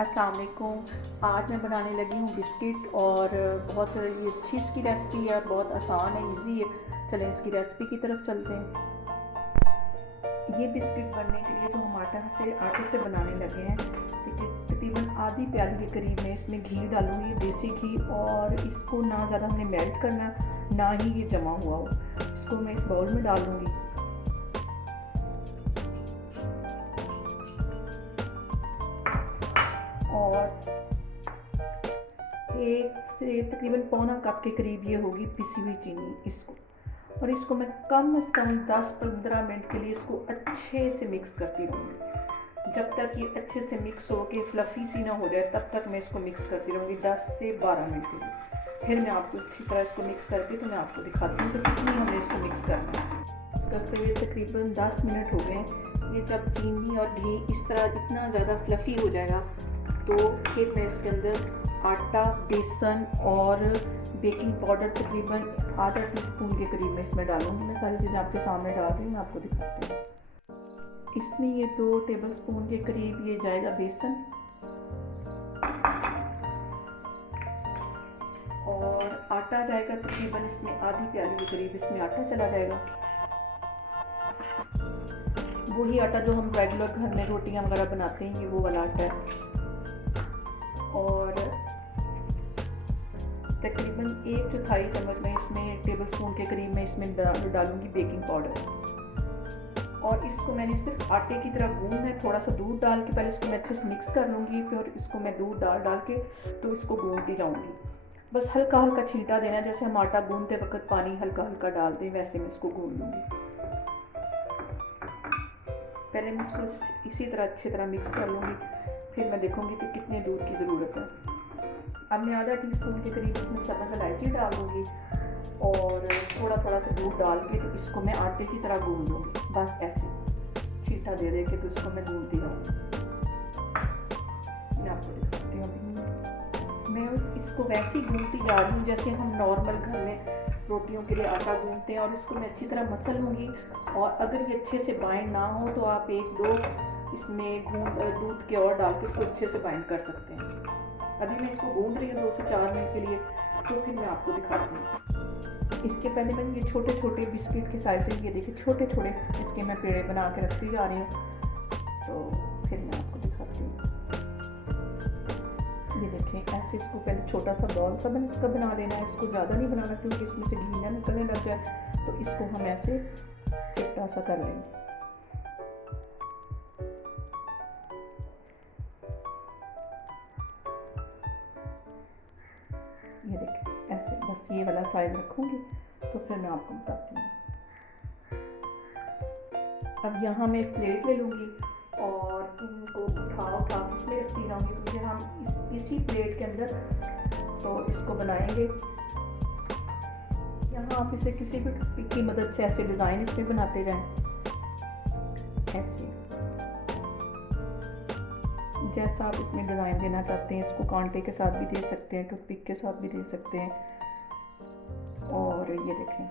अस्सलाम वालेकुम। आज मैं बनाने लगी हूँ बिस्किट और बहुत ही अच्छी इसकी रेसिपी है, बहुत आसान है, इजी है। चलें इसकी रेसिपी की तरफ चलते हैं। ये बिस्किट बनने के लिए जो हम आटे से बनाने लगे हैं, तकरीबन आधी प्याली के करीब मैं इसमें घी डालूँगी, देसी घी। और इसको ना ज़्यादा हमने मेल्ट करना, ना ही ये जमा हुआ हो। इसको मैं इस बाउल में डाल दूँगी। और एक से तकरीबन पौना कप के करीब ये होगी पिसी हुई चीनी इसको। और इसको मैं कम से कम 10-15 मिनट के लिए इसको अच्छे से मिक्स करती रहूँगी। जब तक ये अच्छे से मिक्स हो के फ्लफ़ी सी ना हो जाए तब तक मैं इसको मिक्स करती रहूँगी 10 से 12 मिनट के लिए। फिर मैं आपको अच्छी तरह इसको मिक्स करके तो मैं आपको दिखाती हूँ कि कितनी हमें इसको मिक्स करना है। मिक्स करते हुए तकरीबन 10 मिनट हो गए। ये जब चीनी और घी इस तरह इतना ज़्यादा फ्लफ़ी हो जाएगा तो फिर मैं इसके अंदर आटा, बेसन और बेकिंग पाउडर तकरीबन आधा टीस्पून के करीब मैं इसमें डालूँगी। मैं सारी चीज़ें आपके सामने डाल रही हूँ, मैं आपको दिखाती हूँ। इसमें ये 2 टेबलस्पून के करीब ये जाएगा बेसन, और आटा जाएगा तकरीबन इसमें आधी प्याली के करीब इसमें आटा चला जाएगा। वही आटा जो हम रेगुलर घर में रोटियां वगैरह बनाते हैं, ये वो वाला आटा है। और तकरीबन 1/4 चम्मच मैं इसमें टेबलस्पून के करीब मैं इसमें डालूंगी बेकिंग पाउडर। और इसको मैंने सिर्फ आटे की तरह गूंदना है। थोड़ा सा दूध डाल के पहले इसको मैं अच्छे से मिक्स कर लूँगी, फिर इसको मैं दूध डाल के तो इसको गूंदती जाऊँगी। बस हल्का हल्का छींटा देना, जैसे हम आटा गूंदते वक्त पानी हल्का हल्का डाल दें वैसे मैं इसको गूंद लूँगी। पहले मैं इसको इसी तरह अच्छी तरह मिक्स कर लूँगी, फिर मैं देखूँगी कि कितने दूध की ज़रूरत है। अब मैं आधा टीस्पून के करीब इसमें सब्ज़ इलायची डाल दूँगी और थोड़ा थोड़ा सा दूध डाल के तो इसको मैं आटे की तरह गूंद लूँगी। बस ऐसे छींटा दे के तो इसको मैं गूंदती रहूँगी। मैं आपको दिखाती हूँ। मैं इसको वैसे ही गूंदती जा रही हूँ जैसे हम नॉर्मल घर में रोटियों के लिए आटा गूंदते हैं। और इसको मैं अच्छी तरह मसल लूँगी। और अगर ये अच्छे से बाइंड ना हो तो आप 1-2 इसमें दूध के और डाल के इसको अच्छे से बाइंड कर सकते हैं। अभी मैं इसको गूंद रही हूँ 2 से 4 मिनट के लिए, तो फिर मैं आपको दिखाती हूँ। इसके पहले मैंने ये छोटे छोटे बिस्किट के साइज़, ये देखिए छोटे छोटे इसके मैं पेड़े बना के रखती जा रही हूँ। तो फिर मैं आपको दिखाती हूँ। ये देखें, ऐसे इसको पहले छोटा सा बॉल सा इसका बना लेना है। इसको ज़्यादा नहीं बनाना क्योंकि इसमें से घी ना निकलने लग जाए। तो इसको हम ऐसे चिपटा सा कर लेंगे। ये देखिए ऐसे बस ये वाला साइज़ रखूँगी तो फिर मैं आपको बताती हूँ। अब यहाँ मैं एक प्लेट ले लूँगी और इनको उठा इसलिए रखती रहूँगी क्योंकि हम इसी प्लेट के अंदर तो इसको बनाएंगे। यहाँ आप इसे किसी भी टूथपिक की मदद से ऐसे डिज़ाइन इसमें बनाते जाएं, ऐसे जैसा आप इसमें डिज़ाइन देना चाहते हैं। इसको कांटे के साथ भी दे सकते हैं, टूथपिक के साथ भी दे सकते हैं। और ये देखें,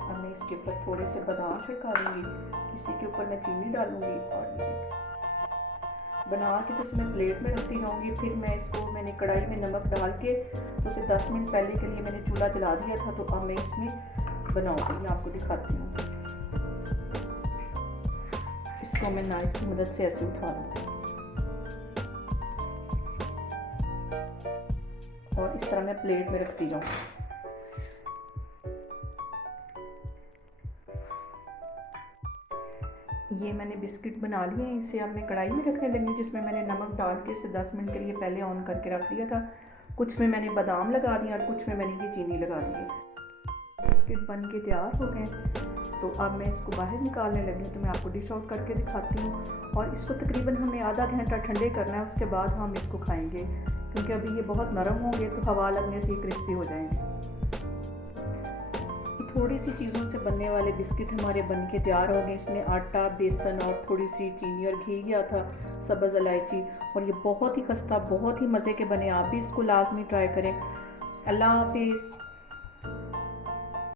अब मैं इसके ऊपर थोड़े से बादाम छिड़का दूँगी, इसी के ऊपर मैं चीनी डालूँगी। और ये बना के तो इसमें प्लेट में रखती जाऊँगी। फिर मैं इसको मैंने कढ़ाई में नमक डाल के तो उसे 10 मिनट पहले के लिए मैंने चूल्हा जला दिया था। तो अब मैं इसमें बनाऊँगी, मैं आपको दिखाती हूँ। इसको मैं नाइफ की मदद से ऐसे उठा लूँगी और इस तरह मैं प्लेट में रखती जाऊँगी। ये मैंने बिस्किट बना लिए हैं, इसे अब मैं कढ़ाई में रखने लगी जिसमें मैंने नमक डाल के इसे 10 मिनट के लिए पहले ऑन करके रख दिया था। कुछ में मैंने बादाम लगा दिया और कुछ में मैंने ये चीनी लगा दी है। बिस्किट बन के तैयार हो गए। तो अब मैं इसको बाहर निकालने लगी हूँ, तो मैं आपको डिश आउट करके दिखाती हूँ। और इसको तकरीबन हमें आधा घंटा ठंडे करना है, उसके बाद हम इसको खाएंगे क्योंकि अभी ये बहुत नरम होंगे तो हवा लगने से क्रिस्पी हो जाएंगे। थोड़ी सी चीज़ों से बनने वाले बिस्किट हमारे बन के तैयार हो गए। इसमें आटा, बेसन और थोड़ी सी चीनी और घी गया था, सब्ज़ इलायची। और ये बहुत ही खस्ता, बहुत ही मज़े के बने। आप भी इसको लाजमी ट्राई करें। अल्लाह हाफिज़।